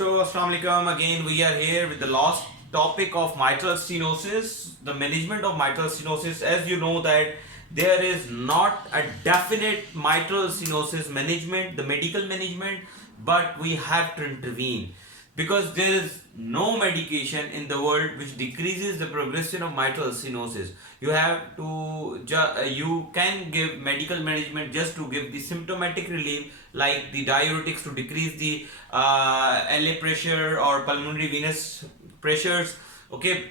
So, Assalamu alaikum. Again, we are here with the last topic of mitral stenosis, the management of mitral stenosis. As you know that there is not a definite mitral stenosis management, the medical management, but we have to intervene because there is no medication in the world which decreases the progression of mitral stenosis. You have to you can give medical management just to give the symptomatic relief, like the diuretics to decrease the LA pressure or pulmonary venous pressures, okay,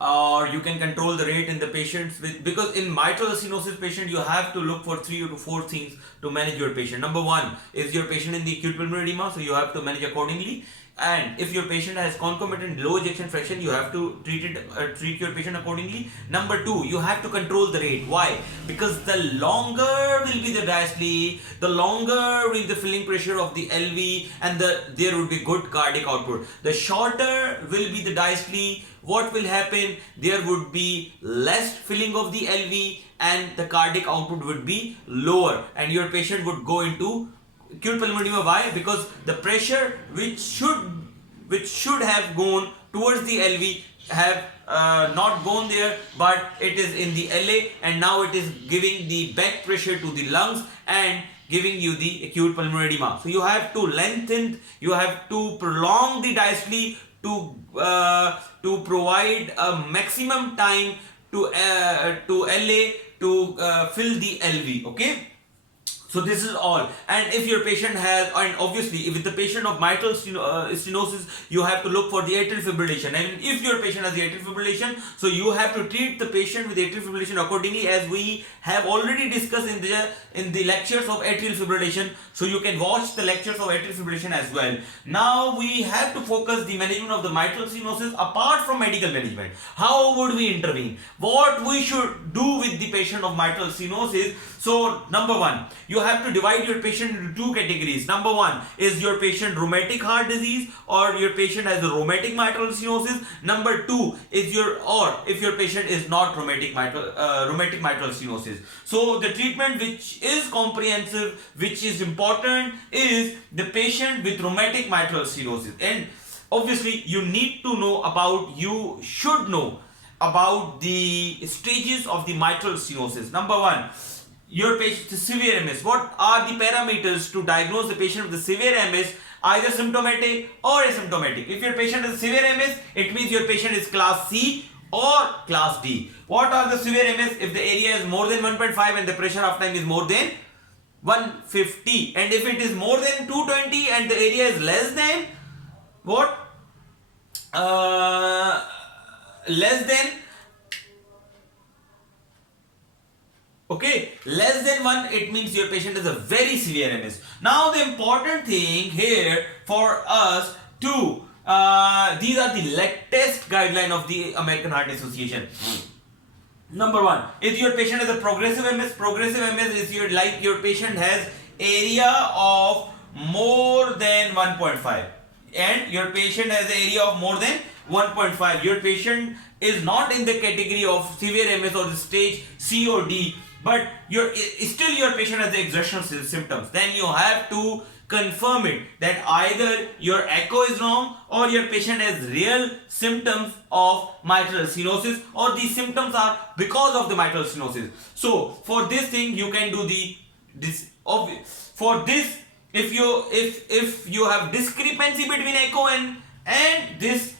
or you can control the rate in the patients with, because in mitral stenosis patient you have to look for 3 to 4 things to manage your patient. Number one is your patient in the acute pulmonary edema, so you have to manage accordingly. And if your patient has concomitant low ejection fraction, you have to treat your patient accordingly. Number two, you have to control the rate. Why? Because the longer will be the diastole, the longer will be the filling pressure of the LV, and there will be good cardiac output. The shorter will be the diastole. What will happen? There would be less filling of the LV and the cardiac output would be lower, and your patient would go into acute pulmonary edema. Why? Because the pressure which should have gone towards the LV have not gone there, but it is in the LA, and now it is giving the back pressure to the lungs and giving you the acute pulmonary edema. So you have to lengthen, you have to prolong the diastole to provide a maximum time to LA to fill the LV. Okay. So this is all. And if your patient has, and obviously with the patient of mitral stenosis, you have to look for the atrial fibrillation. And if your patient has the atrial fibrillation, so you have to treat the patient with atrial fibrillation accordingly, as we have already discussed in the lectures of atrial fibrillation. So you can watch the lectures of atrial fibrillation as well. Now we have to focus the management of the mitral stenosis apart from medical management. How would we intervene? What we should do with the patient of mitral stenosis? So number one, you have to divide your patient into two categories. Number one is your patient rheumatic heart disease, or your patient has a rheumatic mitral stenosis. Number two is if your patient is not rheumatic mitral stenosis. So the treatment which is comprehensive, which is important, is the patient with rheumatic mitral stenosis. And obviously you should know about the stages of the mitral stenosis. Number one, your patient is severe MS. What are the parameters to diagnose the patient with the severe MS? Either symptomatic or asymptomatic. If your patient is severe MS, it means your patient is class C or class D. What are the severe MS? If the area is more than 1.5 and the pressure half time is more than 150, and if it is more than 220 and the area is less than what? Less than 1, it means your patient is a very severe MS. Now the important thing here for us to these are the latest guideline of the American Heart Association. Number one, if your patient has a progressive MS, is your patient has area of more than 1.5, and your patient has area of more than 1.5. Your patient is not in the category of severe MS or the stage C or D, but your patient has the exertional symptoms. Then you have to confirm it that either your echo is wrong or your patient has real symptoms of mitral stenosis, or these symptoms are because of the mitral stenosis. So for this thing you can do if you have discrepancy between echo and this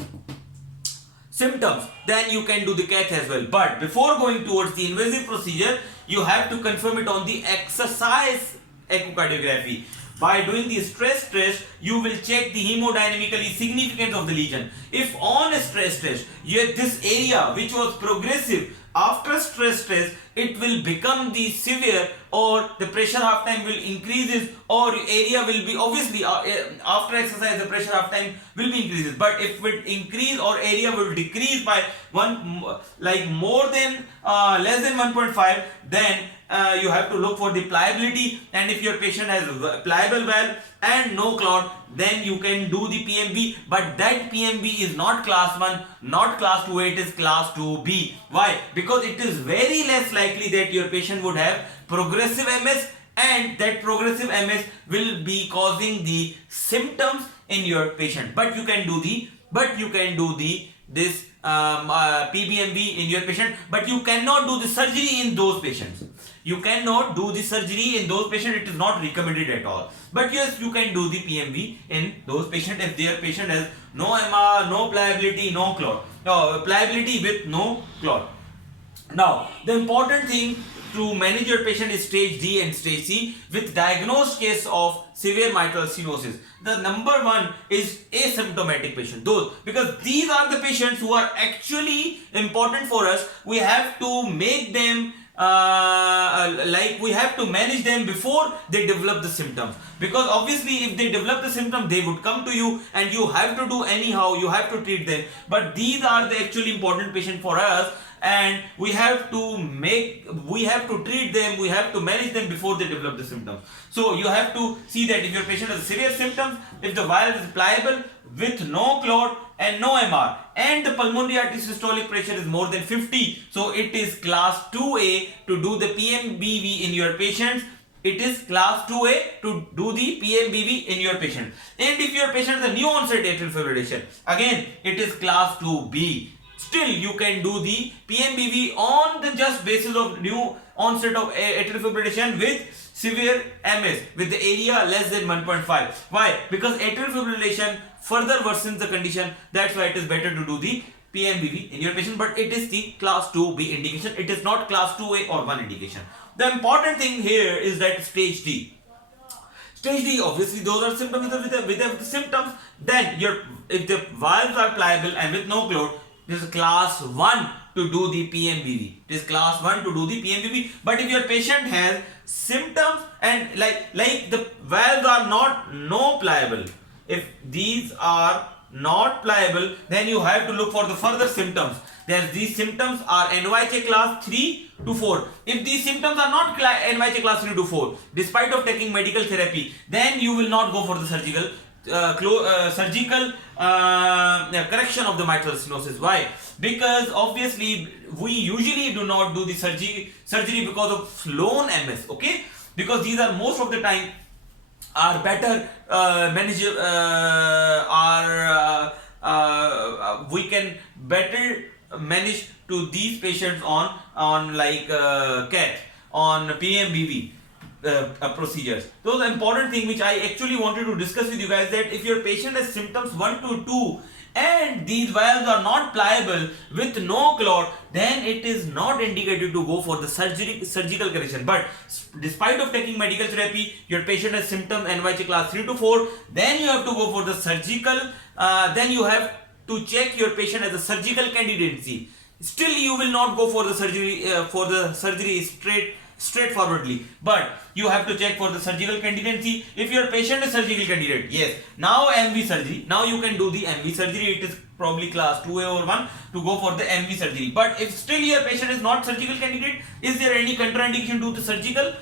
symptoms, then you can do the cath as well. But before going towards the invasive procedure, you have to confirm it on the exercise echocardiography. By doing the stress test, you will check the hemodynamically significance of the lesion. If on a stress test, this area which was progressive, after stress test, it will become the severe, or the pressure half time will increases, or area will be, obviously after exercise the pressure half time will be increases. But if it increase or area will decrease by less than 1.5, then you have to look for the pliability. And if your patient has a pliable valve and no clot, then you can do the PMV, but that PMV is not class 1, not class 2, it is class 2B. Why? Because it is very less likely that your patient would have progressive MS and that progressive MS will be causing the symptoms in your patient. But you can do this PBMV in your patient, but you cannot do the surgery in those patients. You cannot do the surgery in those patients. It is not recommended at all. But yes, you can do the PMV in those patients if their patient has no MR, no pliability, no clot. No, pliability with no clot. Now, the important thing to manage your patient is stage D and stage C with diagnosed case of severe mitral stenosis. The number one is asymptomatic patient. Those, because these are the patients who are actually important for us. We have to make them we have to manage them before they develop the symptoms, because obviously if they develop the symptom they would come to you and you have to do anyhow, you have to treat them. But these are the actually important patient for us, and we have to treat them, we have to manage them before they develop the symptoms. So you have to see that if your patient has severe symptoms, if the valve is pliable with no clot and no MR, and the pulmonary artery systolic pressure is more than 50, so it is class 2A to do the PMBV in your patients. It is class 2A to do the PMBV in your patient. And if your patient has a new onset atrial fibrillation, again it is class 2B. Still you can do the PMBV on the just basis of new onset of atrial fibrillation with severe MS with the area less than 1.5. Why? Because atrial fibrillation further worsens the condition. That's why it is better to do the PMBV in your patient, but it is the class 2B indication. It is not class 2A or 1 indication. The important thing here is that stage D. Stage D, obviously those are symptoms with the symptoms. Then if the valves are pliable and with no clot, this is class 1 to do the PMBV. It is class 1 to do the PMBV. But if your patient has symptoms and like the valves are not pliable, if these are not pliable, then you have to look for the further symptoms. These symptoms are NYHA class 3 to 4. If these symptoms are not NYHA class 3 to 4, despite of taking medical therapy, then you will not go for the surgical correction of the mitral stenosis. Why? Because obviously we usually do not do the surgery because of slow MS. Okay, because these are most of the time are better we can better manage to these patients on like CAT, on PMBV procedures. So the important thing which I actually wanted to discuss with you guys, that if your patient has symptoms 1 to 2 and these valves are not pliable with no clot, then it is not indicated to go for the surgical correction. But despite of taking medical therapy, your patient has symptoms NYHA class 3 to 4, then you have to go for the surgical, then you have to check your patient as a surgical candidacy. Still you will not go for the surgery straightforwardly, but you have to check for the surgical candidacy. If your patient is surgical candidate, yes, now MV surgery, now you can do the MV surgery. It is probably class 2A or 1 to go for the MV surgery. But if still your patient is not surgical candidate, is there any contraindication to the surgical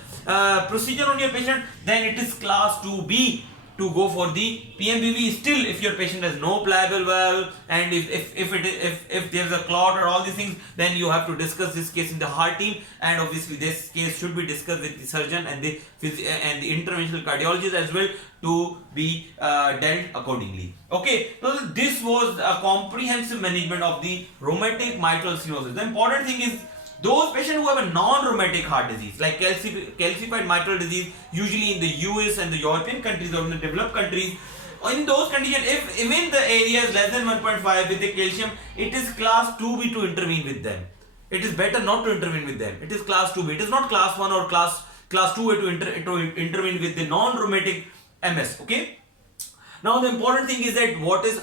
procedure on your patient, then it is class 2B to go for the PMBV. Still, if your patient has no pliable valve and if there's a clot or all these things, then you have to discuss this case in the heart team, and obviously this case should be discussed with the surgeon and the interventional cardiologist as well to be dealt accordingly. Okay, so this was a comprehensive management of the rheumatic mitral stenosis. The important thing is, those patients who have a non-rheumatic heart disease like calcified mitral disease, usually in the US and the European countries or in the developed countries, in those conditions, if even the area is less than 1.5 with the calcium, it is class 2B to intervene with them. It is better not to intervene with them. It is class 2B. It is not class 1 or class 2A to intervene with the non-rheumatic MS. Okay. Now the important thing is that what is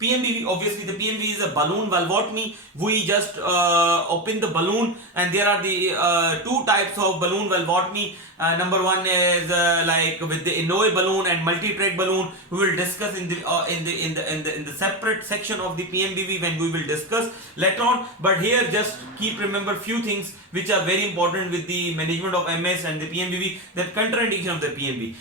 PMBV? Obviously the PMBV is a balloon valvotomy. We just open the balloon, and there are the two types of balloon valvotomy. Number one is like with the Inouye balloon and multi-track balloon. We will discuss in the separate section of the PMBV when we will discuss later on. But here just keep remember few things which are very important with the management of MS and the PMBV. That contraindication of the PMBV.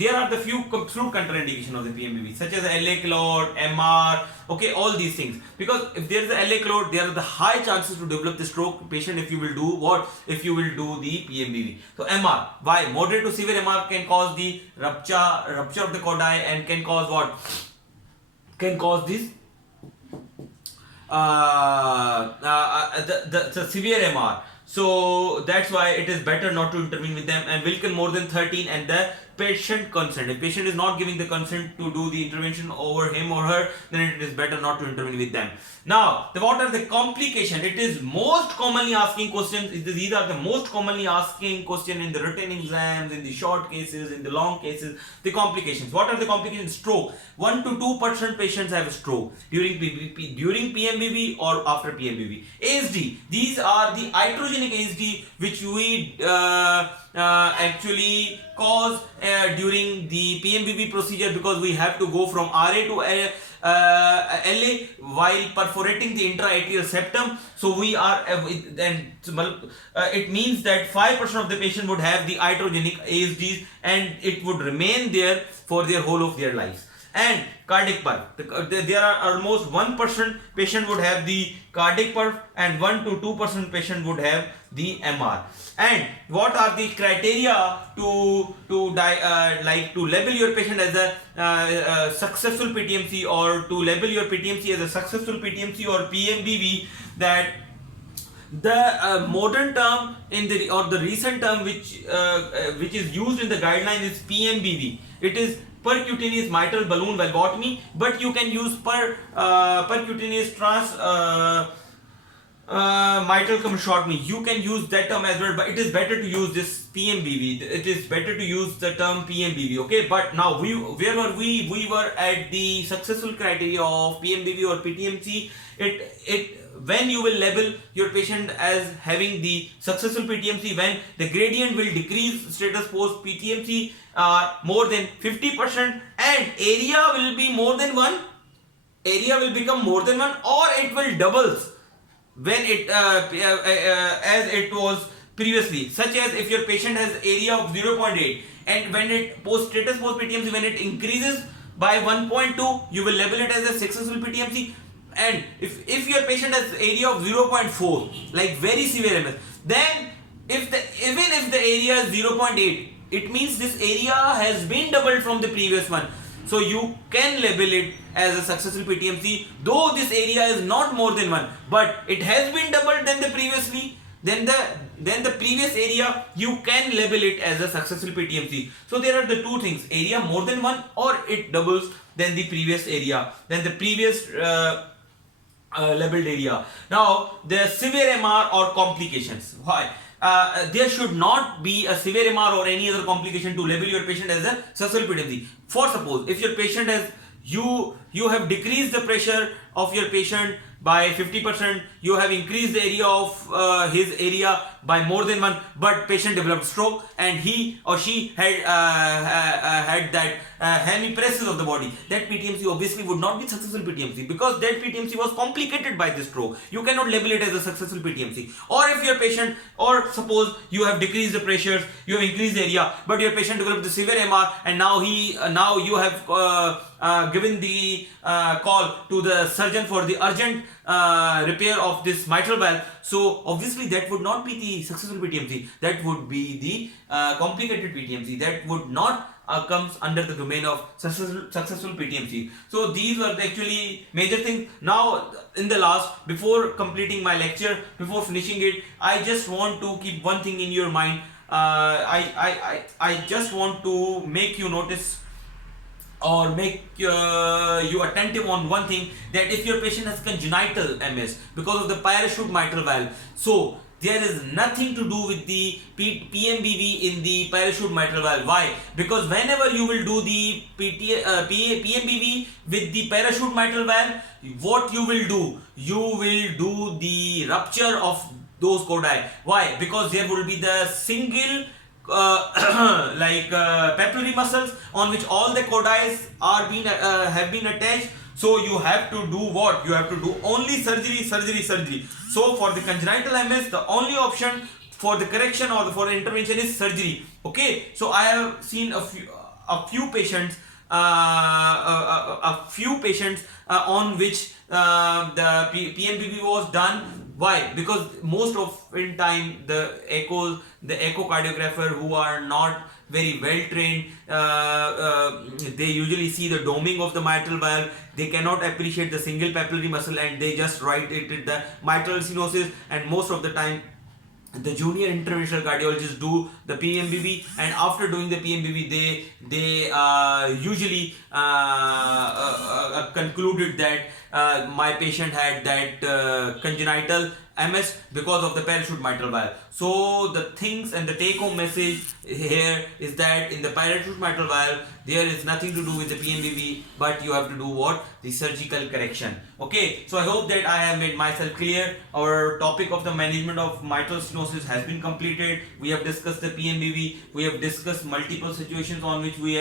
There are the few contraindication of the PMBV, such as LA clot, MR. Okay, all these things, because if there is a LA clot, there are the high chances to develop the stroke patient if you will do what? If you will do the PMBV. So MR, Now, why? Moderate to severe MR can cause the rupture of the chordae and can cause what? Can cause this the severe MR. So that's why it is better not to intervene with them, and Wilkin more than 13 and the patient consent. If patient is not giving the consent to do the intervention over him or her, then it is better not to intervene with them. Now, what are the complications? It is most commonly asking questions. These are the most commonly asking question in the written exams, in the short cases, in the long cases. The complications. What are the complications? Stroke. 1 to 2% patients have stroke during PMBV or after PMBV. ASD. These are the iatrogenic ASD which we actually cause during the PMBV procedure, because we have to go from RA to LA while perforating the intra-atrial septum. So we are it means that 5% of the patient would have the iatrogenic ASDs, and it would remain there for their whole of their lives. And cardiac perf, there are almost 1% patient would have the cardiac perf, and 1 to 2% patient would have the MR. And what are the criteria to label your patient as a successful PTMC, or to label your PTMC as a successful PTMC or PMBV? That the modern term the recent term which is used in the guideline is PMBV. It is percutaneous mitral balloon valvotomy, but you can use percutaneous mitral commissurotomy. You can use that term as well, but it is better to use this PMBV. It is better to use the term PMBV. Okay, but now where were we? We were at the successful criteria of PMBV or PTMC. When you will label your patient as having the successful PTMC, when the gradient will decrease status post PTMC more than 50%, and area will be more than 1, area will become more than 1, or it will doubles when it as it was previously, such as if your patient has area of 0.8, and when it status post PTMC, when it increases by 1.2, you will label it as a successful PTMC. And if your patient has area of 0.4, like very severe MS, then even if the area is 0.8, it means this area has been doubled from the previous one. So you can label it as a successful PTMC, though this area is not more than 1, but it has been doubled than the previously. Then the previous area, you can label it as a successful PTMC. So there are the two things: area more than 1, or it doubles than the previous area, than the previous labeled area. Now, the severe MR or complications. Why? There should not be a severe MR or any other complication to label your patient as a successful PTMC. For suppose, if your patient has you have decreased the pressure of your patient by 50%, you have increased the area of his area by more than 1, but patient developed stroke, and he or she had that hemiparesis of the body. That PTMC obviously would not be successful PTMC, because that PTMC was complicated by the stroke. You cannot label it as a successful PTMC. Or if your patient, or suppose you have decreased the pressures, you have increased the area, but your patient developed the severe MR, and now you have given the call to the surgeon for the urgent repair of this mitral valve. So obviously that would not be the successful PTMC. That would be the complicated PTMC. That would not comes under the domain of successful PTMC. So these were the actually major things. Now, in the last, before completing my lecture, before finishing it, I just want to keep one thing in your mind. I just want to make you notice, or make you attentive on one thing, that if your patient has congenital MS because of the parachute mitral valve, so there is nothing to do with the PMBV in the parachute mitral valve. Why? Because whenever you will do the PMBV with the parachute mitral valve, what you will do? You will do the rupture of those chordae. Why? Because there will be the single papillary muscles on which all the chordae have been attached. So you have to do what? You have to do only surgery. So for the congenital MS, the only option for the correction or for the intervention is surgery. Okay. So I have seen a few patients on which the PMBV was done Why? Because most of in time the echocardiographer who are not very well trained, they usually see the doming of the mitral valve. They cannot appreciate the single papillary muscle, and they just write it at the mitral stenosis. And most of the time the junior interventional cardiologists do the PMBV, and after doing the PMBV they usually concluded that my patient had that congenital MS because of the parachute mitral valve. So the things and the take home message here is that in the parachute mitral valve there is nothing to do with the PMBV, but you have to do what? The surgical correction. Okay, so I hope that I have made myself clear. Our topic of the management of mitral stenosis has been completed. We have discussed the PMBV. We have discussed multiple situations on which we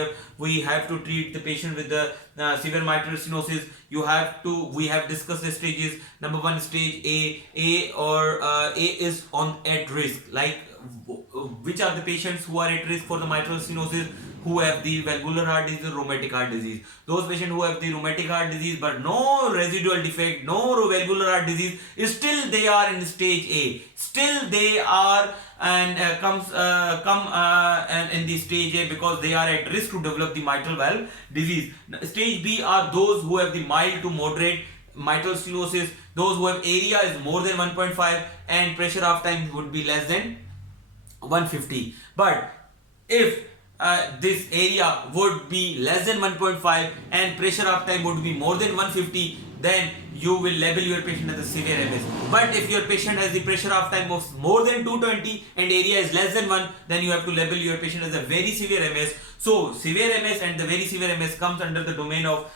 have to treat the patient with the severe mitral stenosis. We have discussed the stages. Number one, stage A is at risk. Like, which are the patients who are at risk for the mitral stenosis? Who have the valvular heart disease or rheumatic heart disease. Those patients who have the rheumatic heart disease but no residual defect, no valvular heart disease, still they are in stage A. Still they are and in the stage A because they are at risk to develop the mitral valve disease. Stage B are those who have the mild to moderate mitral stenosis, those who have area is more than 1.5 and pressure off time would be less than 150. But if this area would be less than 1.5 and pressure off time would be more than 150, then you will label your patient as a severe MS. But if your patient has the pressure off time of more than 220 and area is less than 1, then you have to label your patient as a very severe MS. So severe MS and the very severe MS comes under the domain of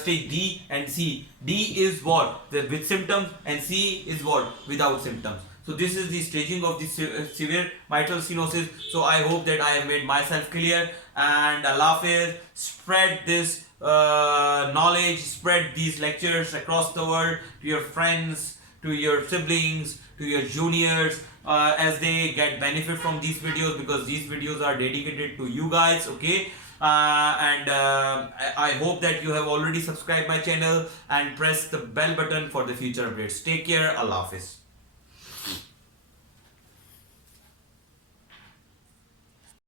stage D and C. D is what? With symptoms, and C is what? Without symptoms. So this is the staging of the severe mitral stenosis. So I hope that I have made myself clear, and Allah Hafiz, spread this knowledge, spread these lectures across the world to your friends, to your siblings, to your juniors, as they get benefit from these videos, because these videos are dedicated to you guys. Okay. I hope that you have already subscribed my channel and press the bell button for the future updates. Take care. Allah Hafiz.